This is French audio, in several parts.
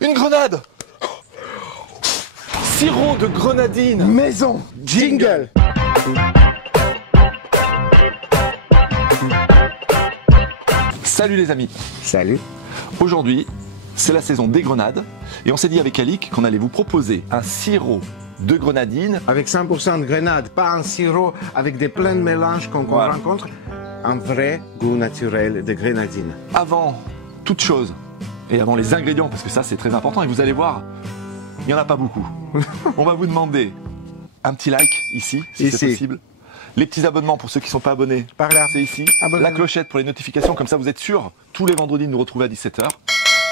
Une grenade! Sirop de grenadine! Maison. Jingle. Salut les amis! Salut. Aujourd'hui, c'est la saison des grenades et on s'est dit avec Alix qu'on allait vous proposer un sirop de grenadine. Avec 100% de grenade, pas un sirop avec des pleins de mélanges qu'on Voilà. rencontre. Un vrai goût naturel de grenadine. Avant toute chose et avant les ingrédients, parce que ça c'est très important et vous allez voir, il n'y en a pas beaucoup. On va vous demander un petit like ici, si c'est possible. Les petits abonnements pour ceux qui ne sont pas abonnés, Par là. c'est ici. Abonnez-vous. La clochette pour les notifications, comme ça vous êtes sûr tous les vendredis de nous retrouver à 17h.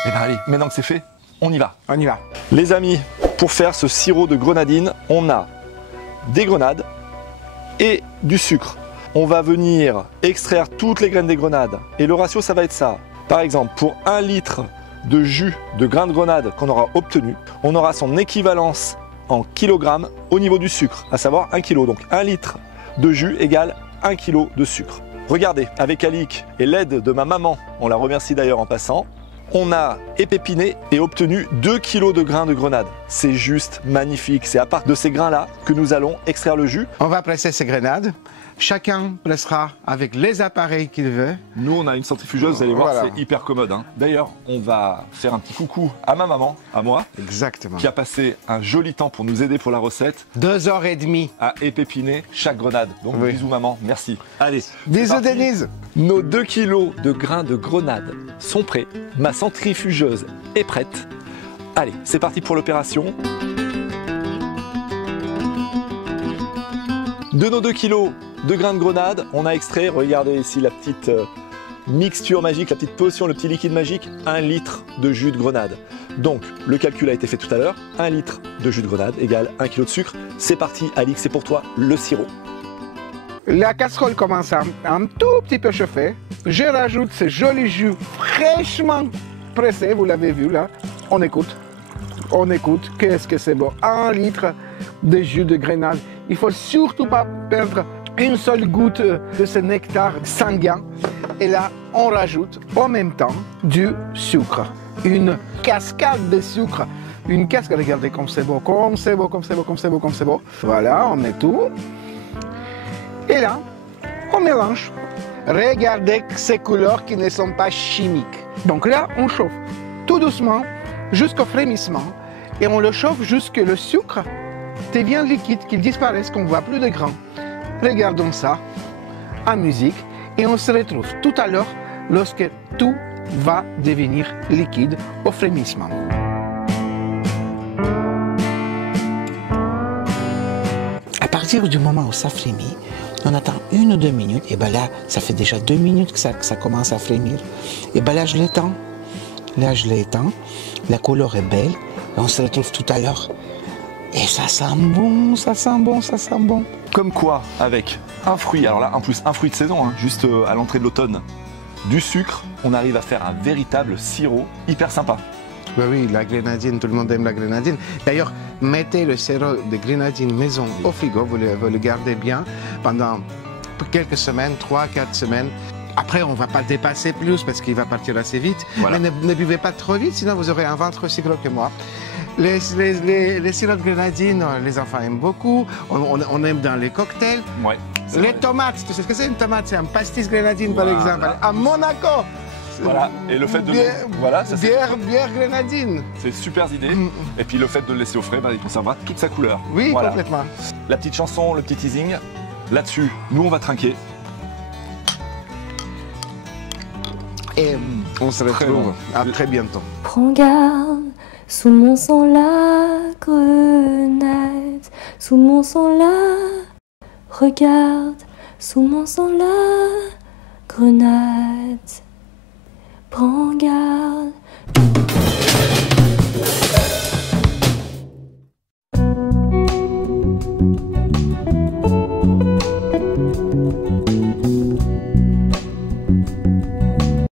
Et bien allez, maintenant que c'est fait, on y va. On y va. Les amis, pour faire ce sirop de grenadine, on a des grenades et du sucre. On va venir extraire toutes les graines des grenades. Et le ratio, ça va être ça. Par exemple, pour 1 litre de jus de grains de grenade qu'on aura obtenu, on aura son équivalence en kilogrammes au niveau du sucre, à savoir 1 kg. Donc 1 litre de jus égale 1 kg de sucre. Regardez, avec Alix et l'aide de ma maman, on la remercie d'ailleurs en passant, on a épépiné et obtenu 2 kg de grains de grenade. C'est juste magnifique. C'est à part de ces grains-là que nous allons extraire le jus. On va presser ces grenades. Chacun pressera avec les appareils qu'il veut. Nous, on a une centrifugeuse, vous allez voir, Voilà. c'est hyper commode. Hein. D'ailleurs, on va faire un petit coucou à ma maman, à moi, Exactement. qui a passé un joli temps pour nous aider pour la recette, 2h30. à épépiner chaque grenade. Donc, Oui. bisous maman, merci. Allez, c'est Bisous parti. Denise. Nos 2 kilos de grains de grenade sont prêts. Ma centrifugeuse est prête. Allez, c'est parti pour l'opération. De nos 2 kilos de grains de grenade, on a extrait, regardez ici la petite mixture magique, la petite potion, le petit liquide magique, 1 litre de jus de grenade. Donc, le calcul a été fait tout à l'heure, 1 litre de jus de grenade égale 1 kg de sucre. C'est parti, Alix, c'est pour toi le sirop. La casserole commence à un tout petit peu chauffer. Je rajoute ce joli jus fraîchement pressé, vous l'avez vu là. On écoute. On écoute. Qu'est-ce que c'est beau. 1 litre de jus de grenade. Il ne faut surtout pas perdre une seule goutte de ce nectar sanguin. Et là, on rajoute en même temps du sucre. Une cascade de sucre. Une cascade, regardez comme c'est beau, comme c'est beau, comme c'est beau, comme c'est beau, comme c'est beau. Voilà, on met tout. Et là, on mélange. Regardez ces couleurs qui ne sont pas chimiques. Donc là, on chauffe tout doucement jusqu'au frémissement et on le chauffe jusqu'à le sucre devient liquide, qu'il disparaisse, qu'on ne voit plus de grains. Regardons ça en musique et on se retrouve tout à l'heure lorsque tout va devenir liquide au frémissement. À partir du moment où ça frémit, on attend 1 ou 2 minutes, et bien là, ça fait déjà 2 minutes que ça commence à frémir. Et bien là, je l'étends. Là, je l'étends. La couleur est belle. Et on se retrouve tout à l'heure. Et ça sent bon, ça sent bon, ça sent bon. Comme quoi, avec un fruit, alors là, en plus, un fruit de saison, hein, juste à l'entrée de l'automne, du sucre, on arrive à faire un véritable sirop hyper sympa. Ben oui, la grenadine, tout le monde aime la grenadine. D'ailleurs, mettez le sirop de grenadine maison au frigo, vous le gardez bien pendant quelques semaines, 3-4 semaines. Après, on ne va pas le dépasser plus parce qu'il va partir assez vite. Voilà. Mais ne buvez pas trop vite, sinon vous aurez un ventre aussi gros que moi. Les sirops de grenadine, les enfants aiment beaucoup. On aime dans les cocktails. Ouais. Les tomates, tu sais ce que c'est une tomate? C'est un pastis grenadine, par Voilà. exemple. À Monaco. Voilà, et le fait de... Bière, Voilà, ça c'est... bière grenadine. C'est super idée. Et puis le fait de le laisser au frais, bah, il conservera toute sa couleur. Oui, Voilà. complètement. La petite chanson, le petit teasing. Là-dessus, nous on va trinquer. Et on se Très retrouve bon. à très bientôt. Prends garde, sous mon sang la grenade, sous mon sang la, regarde, sous mon sang la grenade. Prends garde.